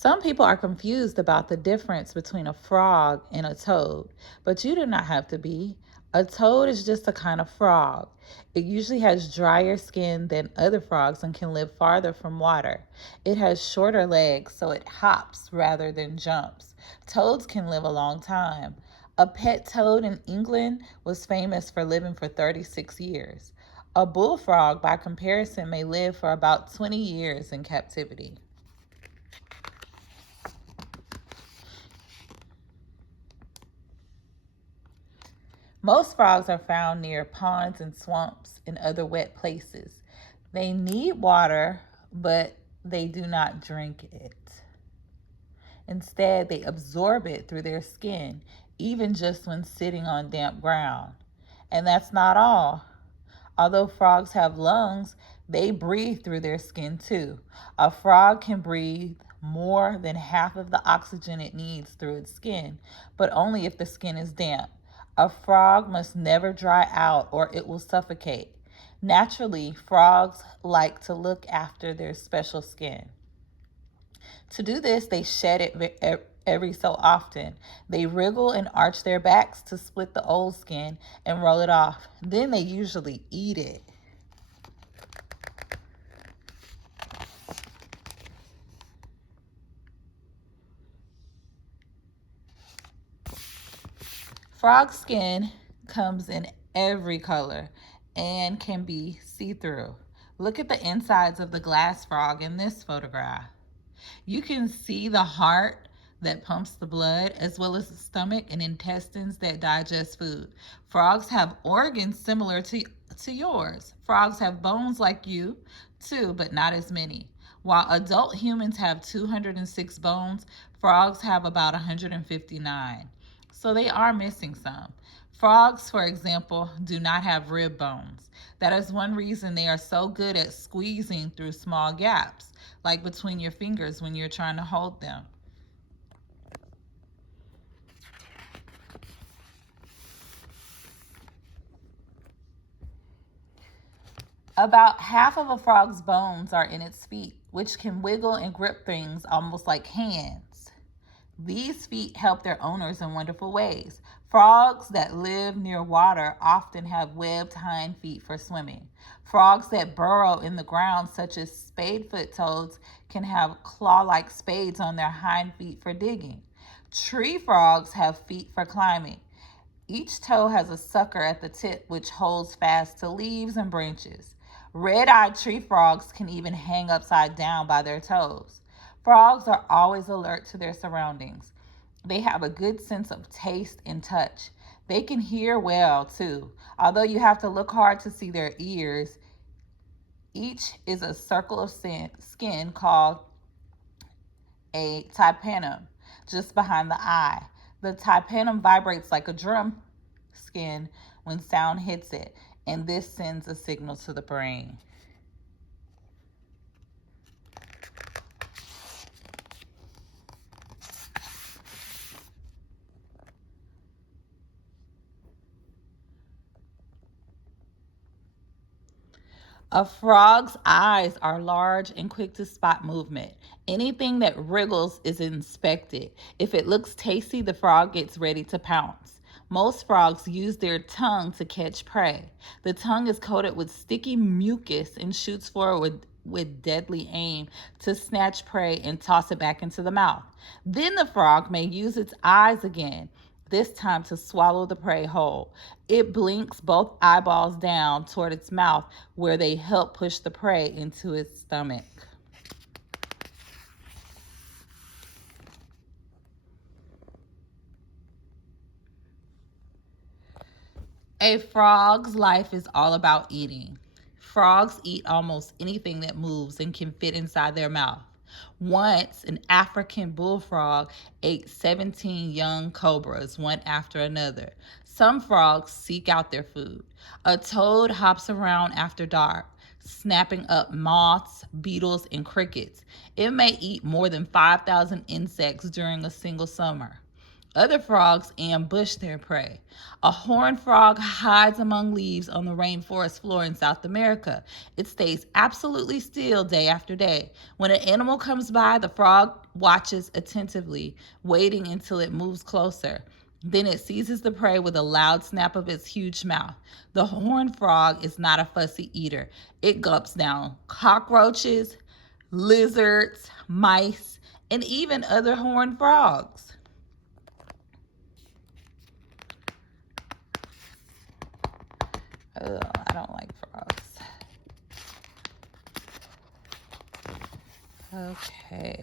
Some people are confused about the difference between a frog and a toad, but you do not have to be. A toad is just a kind of frog. It usually has drier skin than other frogs and can live farther from water. It has shorter legs, so it hops rather than jumps. Toads can live a long time. A pet toad in England was famous for living for 36 years. A bullfrog, by comparison, may live for about 20 years in captivity. Most frogs are found near ponds and swamps and other wet places. They need water, but they do not drink it. Instead, they absorb it through their skin, even just when sitting on damp ground. And that's not all. Although frogs have lungs, they breathe through their skin too. A frog can breathe more than half of the oxygen it needs through its skin, but only if the skin is damp. A frog must never dry out or it will suffocate. Naturally, frogs like to look after their special skin. To do this, they shed it every so often. They wriggle and arch their backs to split the old skin and roll it off. Then they usually eat it. Frog skin comes in every color and can be see-through. Look at the insides of the glass frog in this photograph. You can see the heart that pumps the blood, as well as the stomach and intestines that digest food. Frogs have organs similar to yours. Frogs have bones like you, too, but not as many. While adult humans have 206 bones, frogs have about 159. So they are missing some. Frogs, for example, do not have rib bones. That is one reason they are so good at squeezing through small gaps, like between your fingers when you're trying to hold them. About half of a frog's bones are in its feet, which can wiggle and grip things almost like hands. These feet help their owners in wonderful ways. Frogs that live near water often have webbed hind feet for swimming. Frogs that burrow in the ground, such as spadefoot toads, can have claw-like spades on their hind feet for digging. Tree frogs have feet for climbing. Each toe has a sucker at the tip which holds fast to leaves and branches. Red-eyed tree frogs can even hang upside down by their toes. Frogs are always alert to their surroundings. They have a good sense of taste and touch. They can hear well, too, although you have to look hard to see their ears. Each is a circle of skin called a tympanum, just behind the eye. The tympanum vibrates like a drum skin when sound hits it, and this sends a signal to the brain. A frog's eyes are large and quick to spot movement. Anything that wriggles is inspected. If it looks tasty, the frog gets ready to pounce. Most frogs use their tongue to catch prey. The tongue is coated with sticky mucus and shoots forward with deadly aim to snatch prey and toss it back into the mouth. Then the frog may use its eyes again, this time to swallow the prey whole. It blinks both eyeballs down toward its mouth, where they help push the prey into its stomach. A frog's life is all about eating. Frogs eat almost anything that moves and can fit inside their mouth. Once, an African bullfrog ate 17 young cobras, one after another. Some frogs seek out their food. A toad hops around after dark, snapping up moths, beetles, and crickets. It may eat more than 5,000 insects during a single summer. Other frogs ambush their prey. A horned frog hides among leaves on the rainforest floor in South America. It stays absolutely still day after day. When an animal comes by, the frog watches attentively, waiting until it moves closer. Then it seizes the prey with a loud snap of its huge mouth. The horned frog is not a fussy eater. It gulps down cockroaches, lizards, mice, and even other horned frogs. Ugh, I don't like frogs. Okay.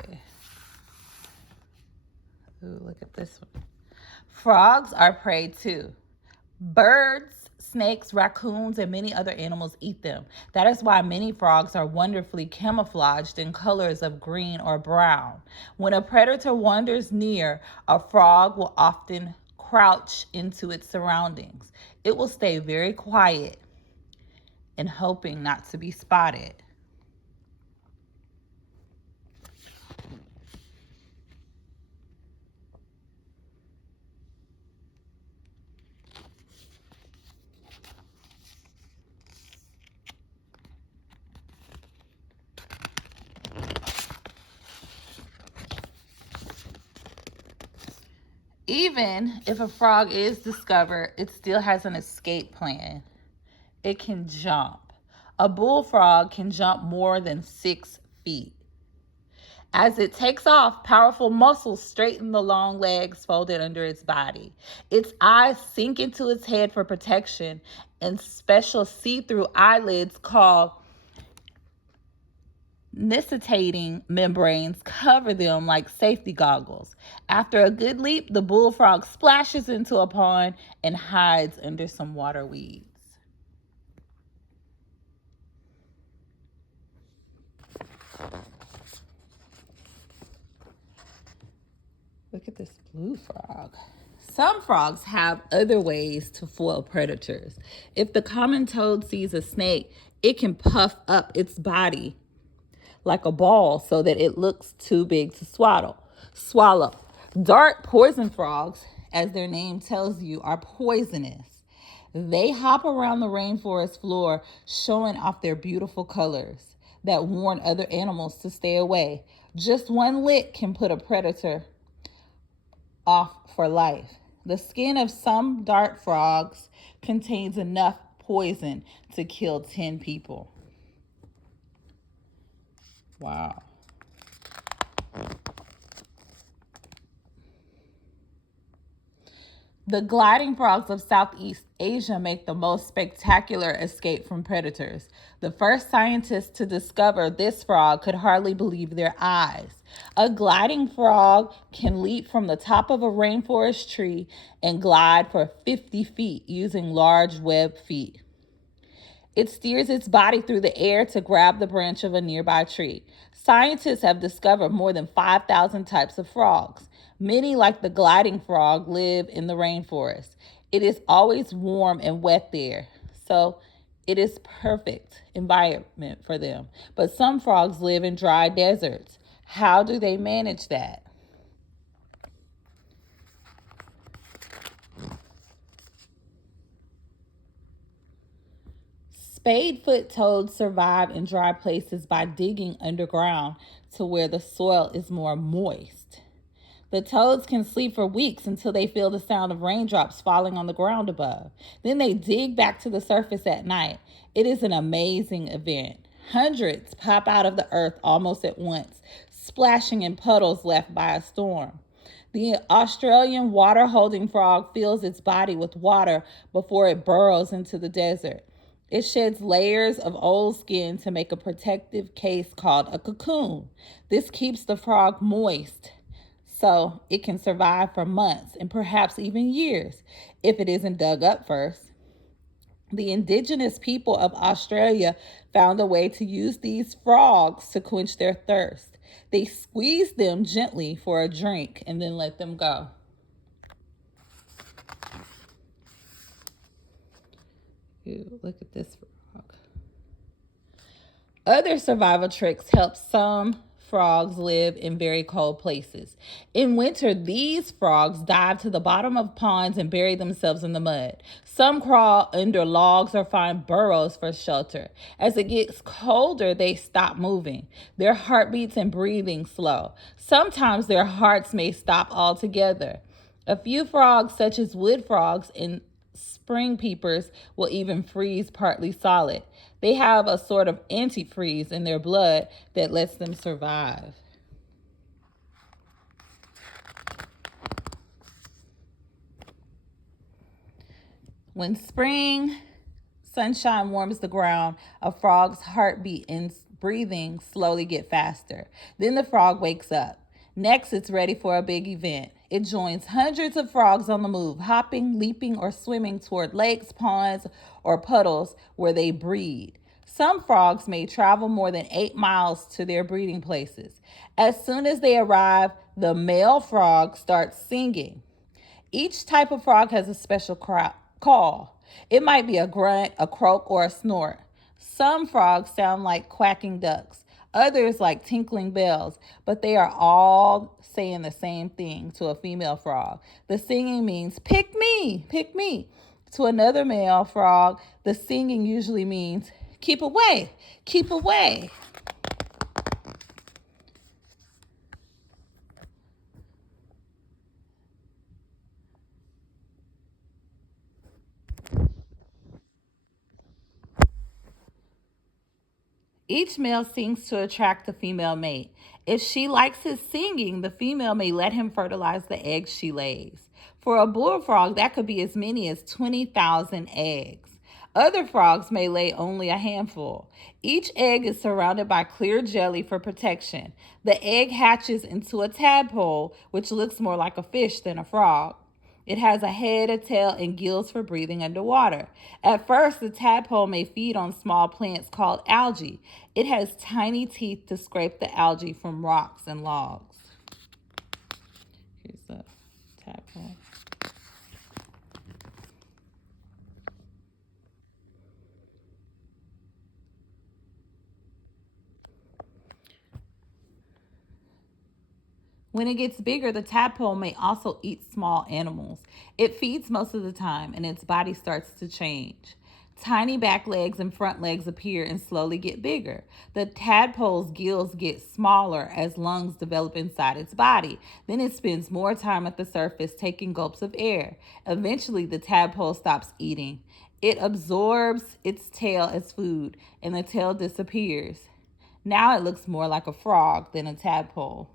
Ooh, look at this one. Frogs are prey too. Birds, snakes, raccoons, and many other animals eat them. That is why many frogs are wonderfully camouflaged in colors of green or brown. When a predator wanders near, a frog will often crouch into its surroundings. It will stay very quiet and hoping not to be spotted. Even if a frog is discovered, it still has an escape plan. It can jump. A bullfrog can jump more than 6 feet. As it takes off, powerful muscles straighten the long legs folded under its body. Its eyes sink into its head for protection, and special see-through eyelids called nictitating membranes cover them like safety goggles. After a good leap, the bullfrog splashes into a pond and hides under some water weeds. Look at this blue frog. Some frogs have other ways to foil predators. If the common toad sees a snake, it can puff up its body like a ball so that it looks too big to swallow. Dart poison frogs, as their name tells you, are poisonous. They hop around the rainforest floor, showing off their beautiful colors that warn other animals to stay away. Just one lick can put a predator off for life. The skin of some dart frogs contains enough poison to kill 10 people. Wow. The gliding frogs of Southeast Asia make the most spectacular escape from predators. The first scientists to discover this frog could hardly believe their eyes. A gliding frog can leap from the top of a rainforest tree and glide for 50 feet using large web feet. It steers its body through the air to grab the branch of a nearby tree. Scientists have discovered more than 5,000 types of frogs. Many, like the gliding frog, live in the rainforest. It is always warm and wet there, so it is perfect environment for them. But some frogs live in dry deserts. How do they manage that? Spadefoot toads survive in dry places by digging underground to where the soil is more moist. The toads can sleep for weeks until they feel the sound of raindrops falling on the ground above. Then they dig back to the surface at night. It is an amazing event. Hundreds pop out of the earth almost at once, splashing in puddles left by a storm. The Australian water-holding frog fills its body with water before it burrows into the desert. It sheds layers of old skin to make a protective case called a cocoon. This keeps the frog moist so it can survive for months and perhaps even years if it isn't dug up first. The indigenous people of Australia found a way to use these frogs to quench their thirst. They squeeze them gently for a drink and then let them go. Ooh, look at this frog. Other survival tricks help some frogs live in very cold places. In winter, these frogs dive to the bottom of ponds and bury themselves in the mud. Some crawl under logs or find burrows for shelter. As it gets colder, they stop moving. Their heartbeats and breathing slow. Sometimes their hearts may stop altogether. A few frogs, such as wood frogs and spring peepers, will even freeze partly solid. They have a sort of antifreeze in their blood that lets them survive. When spring sunshine warms the ground, a frog's heartbeat and breathing slowly get faster. Then the frog wakes up. Next, it's ready for a big event. It joins hundreds of frogs on the move, hopping, leaping, or swimming toward lakes, ponds, or puddles where they breed. Some frogs may travel more than 8 miles to their breeding places. As soon as they arrive, the male frog starts singing. Each type of frog has a special call. It might be a grunt, a croak, or a snort. Some frogs sound like quacking ducks, others like tinkling bells, but they are all saying the same thing to a female frog. The singing means, pick me, pick me. To another male frog, the singing usually means, keep away, keep away. Each male sings to attract the female mate. If she likes his singing, the female may let him fertilize the eggs she lays. For a bullfrog, that could be as many as 20,000 eggs. Other frogs may lay only a handful. Each egg is surrounded by clear jelly for protection. The egg hatches into a tadpole, which looks more like a fish than a frog. It has a head, a tail, and gills for breathing underwater. At first, the tadpole may feed on small plants called algae. It has tiny teeth to scrape the algae from rocks and logs. Here's the tadpole. When it gets bigger, the tadpole may also eat small animals. It feeds most of the time, and its body starts to change. Tiny back legs and front legs appear and slowly get bigger. The tadpole's gills get smaller as lungs develop inside its body. Then it spends more time at the surface taking gulps of air. Eventually, the tadpole stops eating. It absorbs its tail as food, and the tail disappears. Now it looks more like a frog than a tadpole.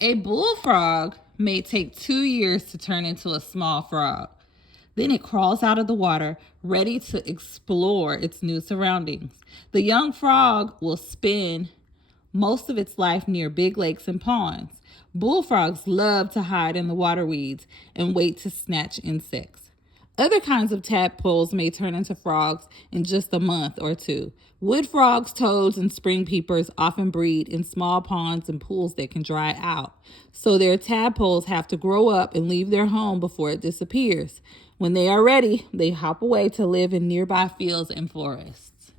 A bullfrog may take 2 years to turn into a small frog. Then it crawls out of the water, ready to explore its new surroundings. The young frog will spend most of its life near big lakes and ponds. Bullfrogs love to hide in the water weeds and wait to snatch insects. Other kinds of tadpoles may turn into frogs in just a month or two. Wood frogs, toads, and spring peepers often breed in small ponds and pools that can dry out. So their tadpoles have to grow up and leave their home before it disappears. When they are ready, they hop away to live in nearby fields and forests.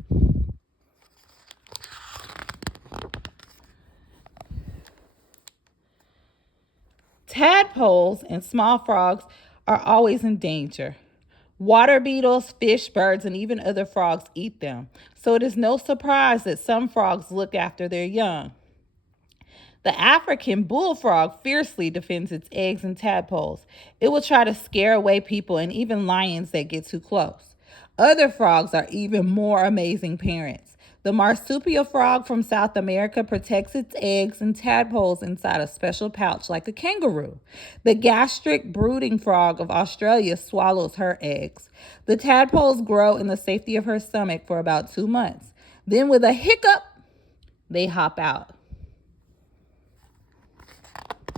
Tadpoles and small frogs are always in danger. Water beetles, fish, birds, and even other frogs eat them. So it is no surprise that some frogs look after their young. The African bullfrog fiercely defends its eggs and tadpoles. It will try to scare away people and even lions that get too close. Other frogs are even more amazing parents. The marsupial frog from South America protects its eggs and tadpoles inside a special pouch like a kangaroo. The gastric brooding frog of Australia swallows her eggs. The tadpoles grow in the safety of her stomach for about 2 months. Then, with a hiccup, they hop out.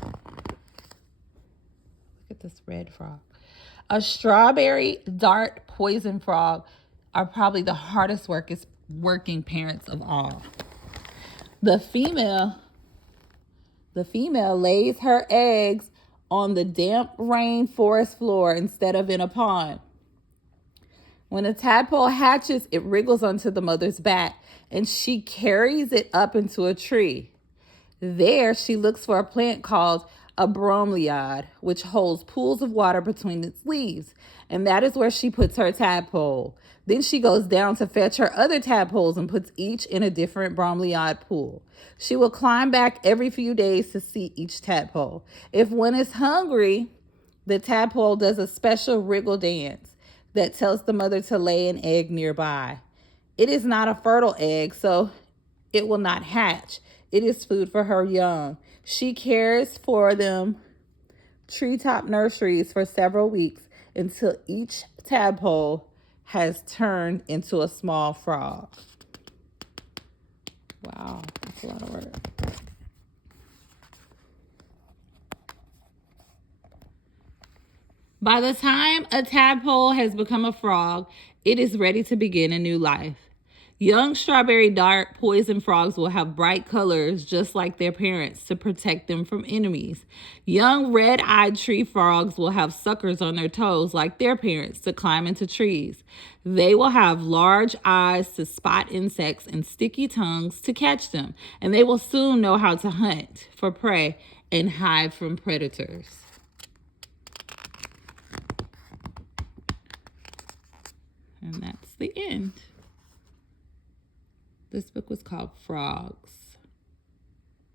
Look at this red frog. A strawberry dart poison frog are probably the hardest working parents of all. The female lays her eggs on the damp rainforest floor instead of in a pond. When a tadpole hatches, it wriggles onto the mother's back and she carries it up into a tree. There, she looks for a plant called a bromeliad, which holds pools of water between its leaves, and that is where she puts her tadpole. Then she goes down to fetch her other tadpoles and puts each in a different bromeliad pool. She will climb back every few days to see each tadpole. If one is hungry, the tadpole does a special wriggle dance that tells the mother to lay an egg nearby. It is not a fertile egg, so it will not hatch. It is food for her young. She cares for them treetop nurseries for several weeks until each tadpole has turned into a small frog. Wow, that's a lot of work. By the time a tadpole has become a frog, it is ready to begin a new life. Young strawberry dart poison frogs will have bright colors just like their parents to protect them from enemies. Young red-eyed tree frogs will have suckers on their toes like their parents to climb into trees. They will have large eyes to spot insects and sticky tongues to catch them, and they will soon know how to hunt for prey and hide from predators. And that's the end. This book was called Frogs.